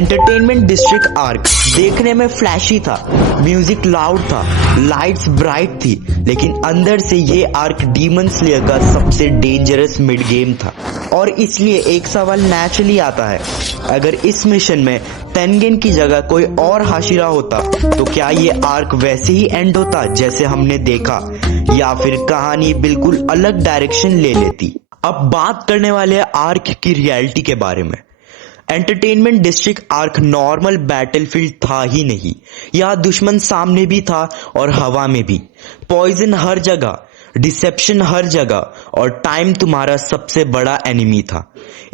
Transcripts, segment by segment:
Entertainment district arc देखने में flashy था, म्यूजिक लाउड था, लाइट्स ब्राइट थी, लेकिन अंदर से ये आर्क डीमन स्लेयर का सबसे डेंजरस मिड गेम था। और इसलिए एक सवाल नेचुरली आता है, अगर इस मिशन में तेनगेन की जगह कोई और हाशिरा होता तो क्या ये आर्क वैसे ही एंड होता जैसे हमने देखा, या फिर कहानी बिल्कुल अलग डायरेक्शन ले लेती। अब बात करने वाले हैं आर्क की रियलिटी के बारे में। Entertainment district arc normal battlefield था ही नहीं, यहाँ दुश्मन सामने भी था और हवा में भी। पॉइजन हर जगह, डिसेप्शन हर जगह, और टाइम तुम्हारा सबसे बड़ा एनिमी था।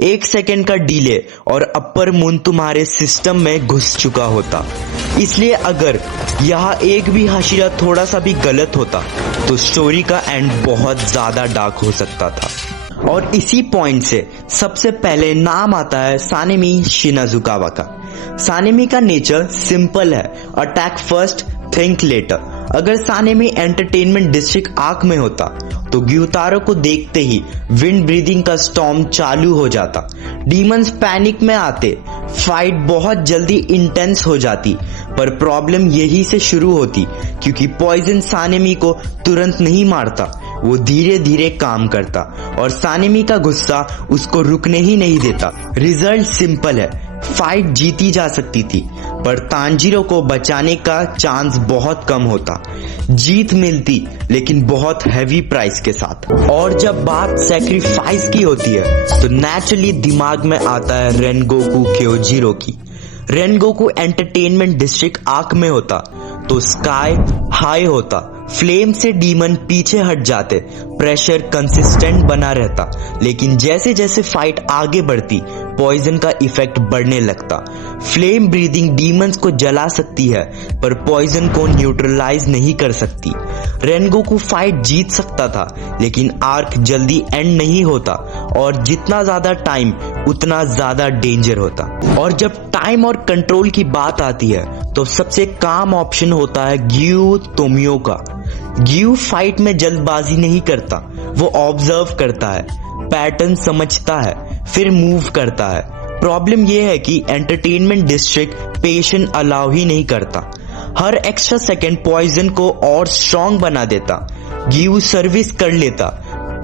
1 सेकेंड का डिले और अपर मून तुम्हारे सिस्टम में घुस चुका होता। इसलिए अगर यहाँ एक भी हाशिरा थोड़ा सा भी गलत होता तो स्टोरी का एंड बहुत ज्यादा डार्क हो सकता था। और इसी पॉइंट से सबसे पहले नाम आता है सानेमी शिनाजुकावा का। सानेमी का नेचर सिंपल है, अटैक फर्स्ट थिंक लेटर। अगर सानेमी एंटरटेनमेंट डिस्ट्रिक्ट आर्क में होता तो ग्यूतारो को देखते ही विंड ब्रीदिंग का स्टॉर्म चालू हो जाता, डीमंस पैनिक में आते, फाइट बहुत जल्दी इंटेंस हो जाती। पर प्रॉब्लम यही से शुरू होती, क्योंकि पॉइजन सानेमी को तुरंत नहीं मारता, वो धीरे धीरे काम करता और सानेमी का गुस्सा उसको रुकने ही नहीं देता। रिजल्ट सिंपल है, फाइट जीती जा सकती थी पर तांजीरो को बचाने का चांस बहुत कम होता। जीत मिलती लेकिन बहुत हैवी प्राइस के साथ। और जब बात सैक्रिफाइस की होती है तो नेचुरली दिमाग में आता है रेनगोकू क्योजीरो की। रेनगोकू एंटरटेनमेंट डिस्ट्रिक्ट आर्क में होता तो स्काई हाई होता, फ्लेम से डीमन पीछे हट जाते, प्रेशर कंसिस्टेंट बना रहता। लेकिन जैसे जैसे फाइट आगे बढ़ती पॉइजन का इफेक्ट बढ़ने लगता। फ्लेम ब्रीदिंग डीमंस को जला सकती है पर पॉइजन को न्यूट्रलाइज नहीं कर सकती। रेनगोकू फाइट जीत सकता था लेकिन आर्क जल्दी एंड नहीं होता, और जितना ज्यादा टाइम उतना ज्यादा डेंजर होता। और जब टाइम और कंट्रोल की बात आती है तो सबसे काम ऑप्शन होता है ग्यू तोमियो का। ग्यू फाइट में जल्दबाजी नहीं करता, वो ऑब्जर्व करता है, पैटर्न समझता है, फिर मूव करता है। प्रॉब्लम यह है कि एंटरटेनमेंट डिस्ट्रिक्ट पेशेंस अलाउ ही नहीं करता, हर एक्स्ट्रा सेकेंड पॉइजन को और स्ट्रॉन्ग बना देता। ग्यू सर्विस कर लेता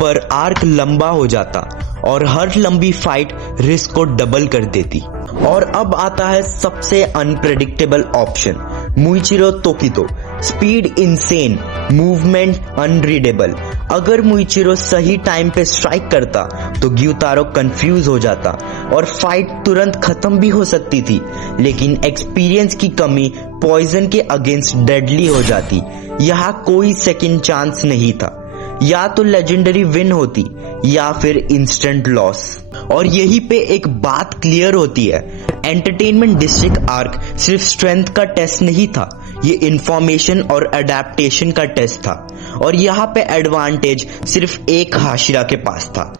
पर आर्क लंबा हो जाता और हर लंबी फाइट रिस्क को डबल कर देती। और अब आता है सबसे unpredictable option, Muichiro Tokito. Speed insane, movement unreadable. अगर मुइचिरो सही टाइम पे स्ट्राइक करता तो ग्यूतारो कंफ्यूज हो जाता और फाइट तुरंत खत्म भी हो सकती थी, लेकिन एक्सपीरियंस की कमी पॉइजन के अगेंस्ट डेडली हो जाती। यहाँ कोई सेकंड चांस नहीं था, या तो लेजेंडरी विन होती या फिर इंस्टेंट लॉस। और यही पे एक बात क्लियर होती है, एंटरटेनमेंट डिस्ट्रिक्ट आर्क सिर्फ स्ट्रेंथ का टेस्ट नहीं था, ये इंफॉर्मेशन और अडेप्टेशन का टेस्ट था। और यहाँ पे एडवांटेज सिर्फ एक हाशिरा के पास था,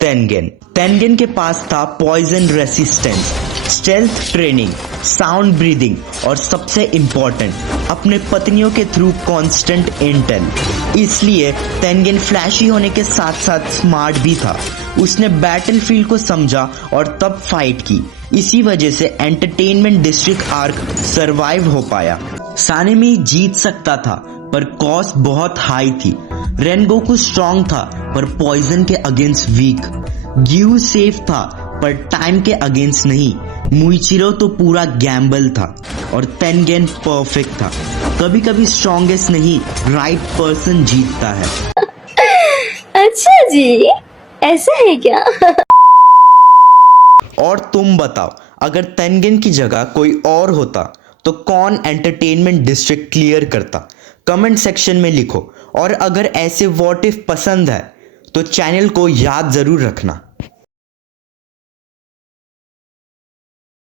तेनगेन। तेनगेन के पास था poison resistance, stealth training, sound breathing और सबसे इंपॉर्टेंट अपने पत्नियों के थ्रू कांस्टेंट इंटेल। इसलिए तेनगेन फ्लैशी होने के साथ साथ स्मार्ट भी था। उसने बैटलफील्ड को समझा और तब फाइट की। इसी वजह से एंटरटेनमेंट डिस्ट्रिक्ट आर्क सरवाइव हो पाया। सानेमी जीत सकता था पर कॉस्ट बहुत हाई थी। रेनगोकू स्ट्रॉन्ग था पर पॉइजन के अगेंस्ट वीक। ग्यू सेफ था पर टाइम के अगेंस्ट नहीं। मुइचिरो तो पूरा गैम्बल था और तेनगेन परफेक्ट था। कभी कभी स्ट्रॉन्गेस्ट नहीं, राइट पर्सन जीतता है। अच्छा जी, ऐसा है क्या? और तुम बताओ, अगर तेनगेन की जगह कोई और होता तो कौन एंटरटेनमेंट डिस्ट्रिक्ट क्लियर करता? कमेंट सेक्शन में लिखो। और अगर ऐसे व्हाट इफ पसंद है तो चैनल को याद जरूर रखना।